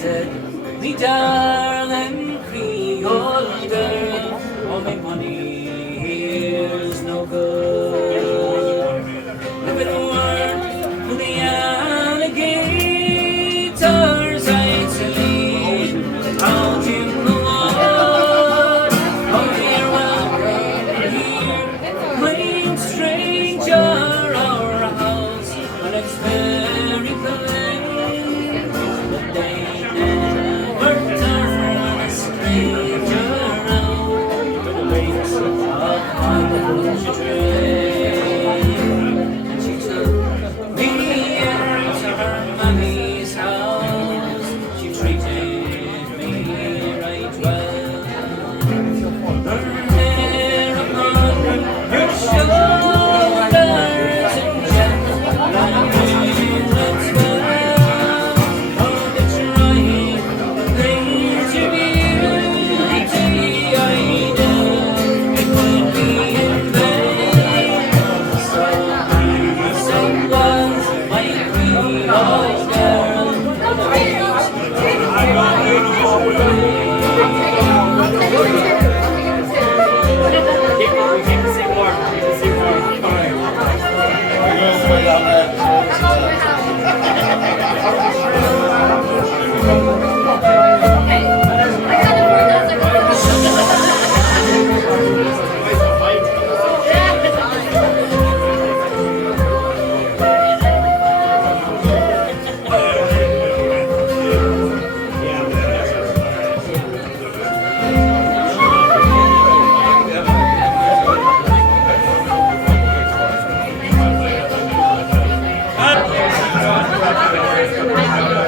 said, me darling Creole girl, all my money here's no good. If it weren't for the alligators, I'd sleep out in the water. Oh, you're welcome here, plain stranger, our house, but it's very plain. But they never turn a stranger out for the weight of my train. And she took me into her mommy's house. She treated me right well. Her hair upon her shoulders and jet like ringlets swell. Oh, the trying things to beauty I did, it would be in vain. So was my Creole girl, the weight of